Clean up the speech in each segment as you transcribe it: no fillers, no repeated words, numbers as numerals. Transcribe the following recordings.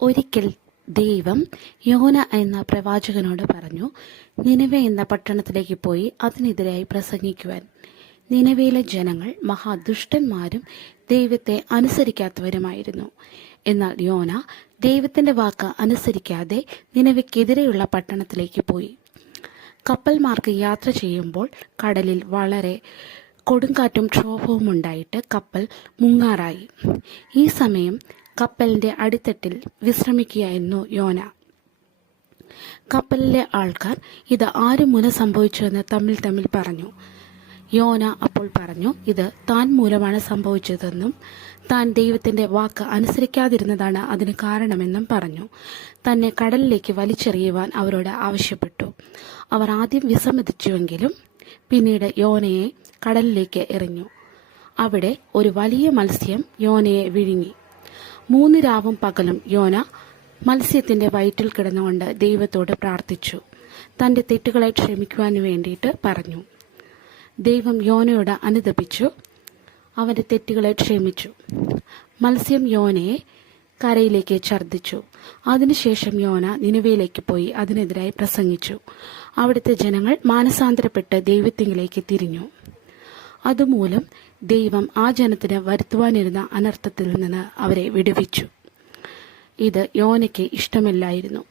ഒരിക്കൽ ദൈവം യോന എന്ന പ്രവാചകനോട് പറഞ്ഞു, നിനവെ എന്ന പട്ടണത്തിലേക്ക് പോയി അതിനെതിരായി പ്രസംഗിക്കുവാൻ. നിനവയിലെ ജനങ്ങൾ മഹാദുഷ്ടന്മാരും ദൈവത്തെ അനുസരിക്കാത്തവരുമായിരുന്നു. എന്നാൽ യോന ദൈവത്തിന്റെ വാക്ക് അനുസരിക്കാതെ നിനവയ്ക്കെതിരെയുള്ള പട്ടണത്തിലേക്ക് പോയി. കപ്പൽ മാർഗ്ഗം യാത്ര ചെയ്യുമ്പോൾ കടലിൽ വളരെ കൊടുങ്കാറ്റും ക്ഷോഭവും ഉണ്ടായിട്ട് കപ്പൽ മുങ്ങാറായി. ഈ സമയം കപ്പലിന്റെ അടിത്തട്ടിൽ വിശ്രമിക്കുകയായിരുന്നു യോന. കപ്പലിലെ ആൾക്കാർ ഇത് ആര് മൂലം സംഭവിച്ചുവെന്ന് തമ്മിൽ പറഞ്ഞു. യോന അപ്പോൾ പറഞ്ഞു, ഇത് താൻ മൂലമാണ് സംഭവിച്ചതെന്നും താൻ ദൈവത്തിന്റെ വാക്ക് അനുസരിക്കാതിരുന്നതാണ് അതിന് കാരണമെന്നും പറഞ്ഞു. തന്നെ കടലിലേക്ക് വലിച്ചെറിയുവാൻ അവരോട് ആവശ്യപ്പെട്ടു. അവർ ആദ്യം വിസമ്മതിച്ചുവെങ്കിലും പിന്നീട് യോനയെ കടലിലേക്ക് എറിഞ്ഞു. അവിടെ ഒരു വലിയ മത്സ്യം യോനയെ വിഴുങ്ങി. 3 രാവും പകലും യോന മത്സ്യത്തിന്റെ വയറ്റിൽ കിടന്നുകൊണ്ട് ദൈവത്തോട് പ്രാർത്ഥിച്ചു. തന്റെ തെറ്റുകളെ ക്ഷമിക്കുവാൻ വേണ്ടിയിട്ട് പറഞ്ഞു. ദൈവം യോനയോട് അനുതപിച്ചു, അവന്റെ തെറ്റുകളെ ക്ഷമിച്ചു. മത്സ്യം യോനയെ കരയിലേക്ക് ഛർദ്ദിച്ചു. അതിനുശേഷം യോന നിനവയിലേക്ക് പോയി അതിനെതിരായി പ്രസംഗിച്ചു. അവിടുത്തെ ജനങ്ങൾ മാനസാന്തരപ്പെട്ട് ദൈവത്തിങ്കിലേക്ക് തിരിഞ്ഞു. അതുമൂലം ദൈവം ആ ജനത്തിന് വരുത്തുവാനിരുന്ന അനർത്ഥത്തിൽ നിന്ന് അവരെ വിടുവിച്ചു. ഇത് യോനയ്ക്ക് ഇഷ്ടമില്ലായിരുന്നു.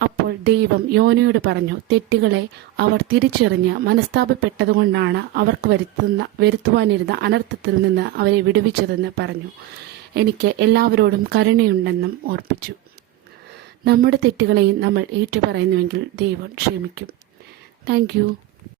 അപ്പോൾ ദൈവം യോനയോട് പറഞ്ഞു, തെറ്റുകളെ അവർ തിരിച്ചറിഞ്ഞ് മനസ്താപപ്പെട്ടതുകൊണ്ടാണ് അവർക്ക് വരുത്തുവാനിരുന്ന അനർത്ഥത്തിൽ നിന്ന് അവരെ വിടുവിച്ചതെന്ന് പറഞ്ഞു. എനിക്ക് എല്ലാവരോടും കരുണയുണ്ടെന്നും ഓർപ്പിച്ചു. നമ്മുടെ തെറ്റുകളെയും നമ്മൾ ഏറ്റുപറയുന്നുവെങ്കിൽ ദൈവം ക്ഷമിക്കും. Thank you.